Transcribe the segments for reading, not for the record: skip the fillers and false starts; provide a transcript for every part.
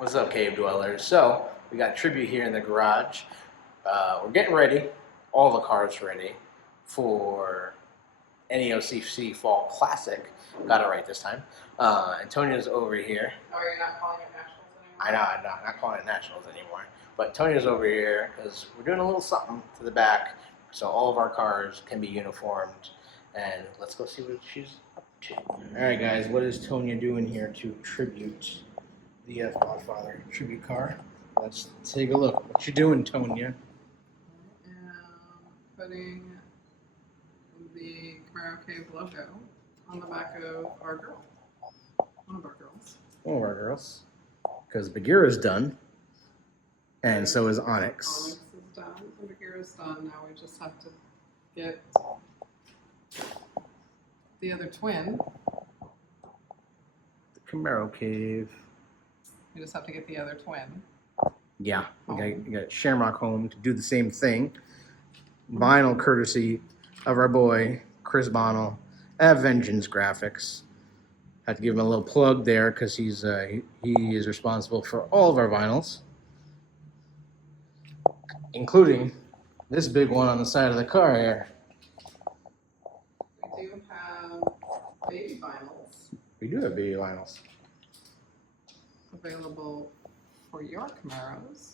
What's up, cave dwellers? So we got tribute here in the garage. We're getting ready, all the cars ready for NEOCC Fall Classic. Got it right this time. Antonio's over here. Oh, you're not calling it Nationals anymore? I know, I'm not calling it Nationals anymore. But Antonio's over here because we're doing a little something to the back so all of our cars can be uniformed. And let's go see what she's up to. All right, guys, what is Tonya doing here to tribute the Godfather tribute car? Let's take a look. What you doing, Tonya? I am putting the Camaro Cave logo on the back of our girl. One of our girls. One of our girls. Because Bagheera's done. And so is Onyx. Onyx is done. And Bagheera's done. Now we just have to get the other twin. The Camaro Cave. We just have to get the other twin. Yeah, we got Shamrock home to do the same thing. Vinyl courtesy of our boy Chris Bonnell at Vengeance Graphics. Had to give him a little plug there because he is responsible for all of our vinyls, including this big one on the side of the car here. We do have baby vinyls. We do have baby vinyls Available for your Camaros.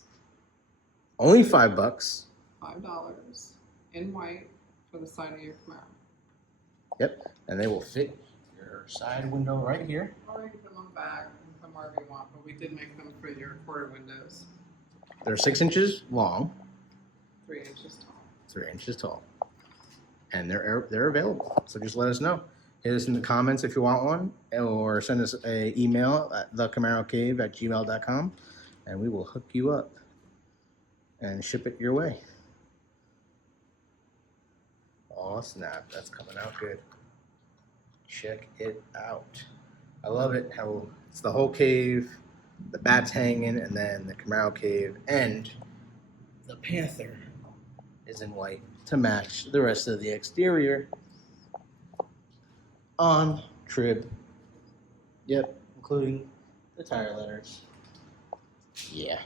only $5. $5 in white for the side of your Camaro. Yep, and they will fit your side window right here. Or you can put them on the back and put them wherever you want, but we did make them for your quarter windows. They're 6 inches long, 3 inches tall. 3 inches tall, and they're available. So just let us know. Hit us in the comments if you want one, or send us an email at thecamaroCave@gmail.com, and we will hook you up and ship it your way. Oh snap, that's coming out good. Check it out. I love it how it's the whole cave, the bats hanging, and then the Camaro Cave, and the Panther is in white to match the rest of the exterior on Trib. Yep, including the tire letters. Yeah.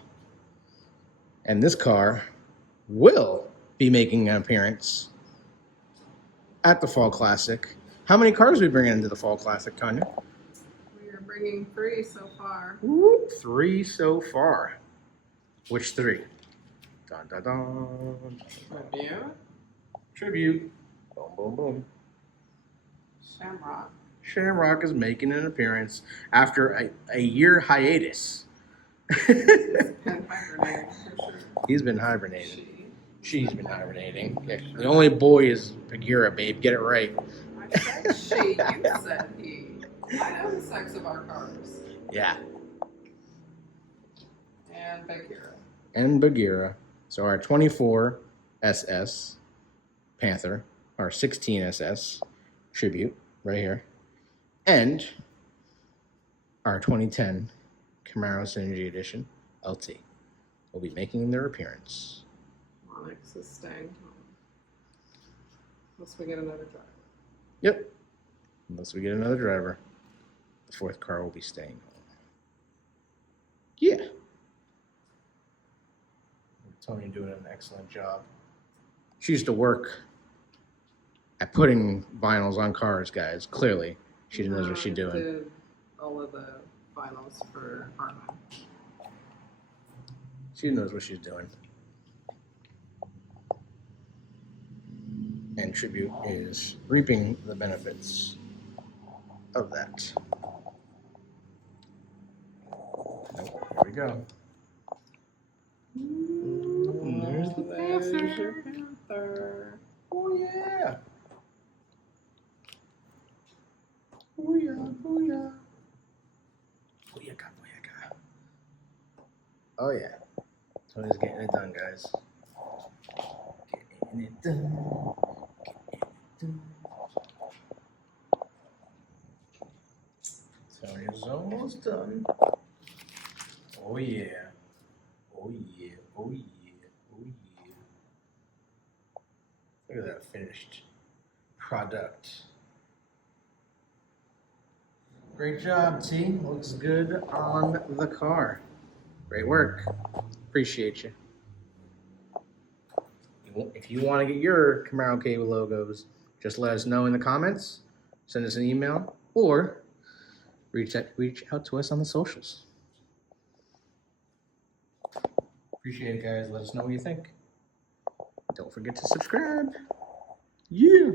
And this car will be making an appearance at the Fall Classic. How many cars are we bringing into the Fall Classic, Tonya? We are bringing 3 so far. Ooh, 3 so far. Which 3? Dun, dun, dun. Tribute, Tribute. Boom, boom, boom. Shamrock. Shamrock is making an appearance after a year hiatus. And hibernating for sure. He's been hibernating. She's been hibernating. Yeah, the only boy is Bagheera, babe. Get it right. I said she, you said he. I know the sex of our cars. Yeah. And Bagheera. And Bagheera. So our 24 SS Panther, our 16 SS Tribute, right here, and our 2010 Camaro Synergy Edition LT will be making their appearance. Onyx is staying home. Unless we get another driver. Yep. Unless we get another driver, the 4th car will be staying home. Yeah. Tony doing an excellent job. She used to work at putting vinyls on cars, guys. Clearly, she knows what she's doing. Did all of the vinyls for Heartland. She knows what she's doing. And Tribute is reaping the benefits of that. Here we go. And there's the Panther. Panther. Oh yeah. Booyah, booyah. Booyaka, booyaka. Oh yeah. Tony's getting it done, guys. Getting it done. Getting it done. Tony's almost done. Oh yeah. Oh yeah. Oh yeah. Oh yeah. Look at that finished product. Great job, T. Looks good on the car. Great work. Appreciate you. If you want to get your Camaro Cave logos, just let us know in the comments, send us an email, or reach out to us on the socials. Appreciate it, guys. Let us know what you think. Don't forget to subscribe. Yeah.